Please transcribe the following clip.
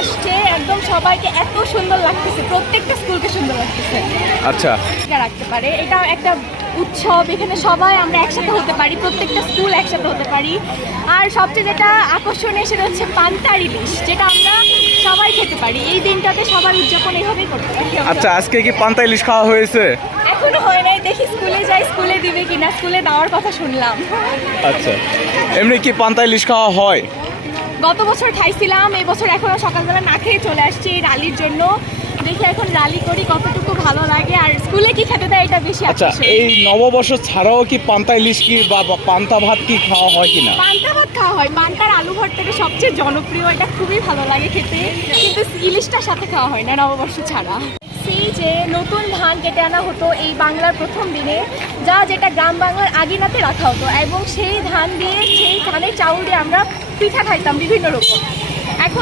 আসছে, একদম সবাইকে এত সুন্দর লাগতেছে, প্রত্যেকটা স্কুলকে সুন্দর লাগতেছে। আচ্ছা, রাখতে পারে, এটা একটা উৎসব, এখানে সবাই আমরা একসাথে হতে পারি, প্রত্যেকটা স্কুল একসাথে হতে পারি। আর সবচেয়ে যেটা আকর্ষণীয় সেটা হচ্ছে পান্তা ইলিশ, যেটা আমরা সবাই খেতে পারি। এই দিনটাতে সবার উদযাপন এইভাবেই করতে পারি আমরা। আচ্ছা, আজকে কি পান্তা ইলিশ খাওয়া হয়েছে? এখনো হয় নাই, দেখি স্কুলে যাই, স্কুলে দিবে কিনা, স্কুলে দেওয়ার কথা শুনলাম। আচ্ছা, এমনি কি পান্তা ইলিশ খাওয়া হয়? গত বছর খাইছিলাম, এই বছর এখনো সকালবেলা না খেয়ে চলে আসছি এই রালির জন্য। দেখি এখন রালি করি কতটুকু ভালো লাগে, আর স্কুলে কি খেতে দেয় এটা বেশি আচ্ছা, আকর্ষণীয়। এই নববর্ষ ছাড়াও কি পান্তা ইলিশ কি বা পান্তা ভাত কি খাওয়া হয় কিনা? পান্তা ভাত খাওয়া হয়, পান্তার আলু ভর্তাটা সবচেয়ে জনপ্রিয়, এটা খুবই ভালো লাগে খেতে, কিন্তু ইলিশটার সাথে খাওয়া হয় না নববর্ষ ছাড়া। সেই যে নতুন ধান কেটে আনা হতো এই বাংলার প্রথম দিনে, যেটা গ্রাম বাংলার আগিনাতে রাখা হতো, এবং সেই ধান দিয়ে, সেই ধানের চাউল দিয়ে আমরা পিঠা খাইতাম বিভিন্ন রকম।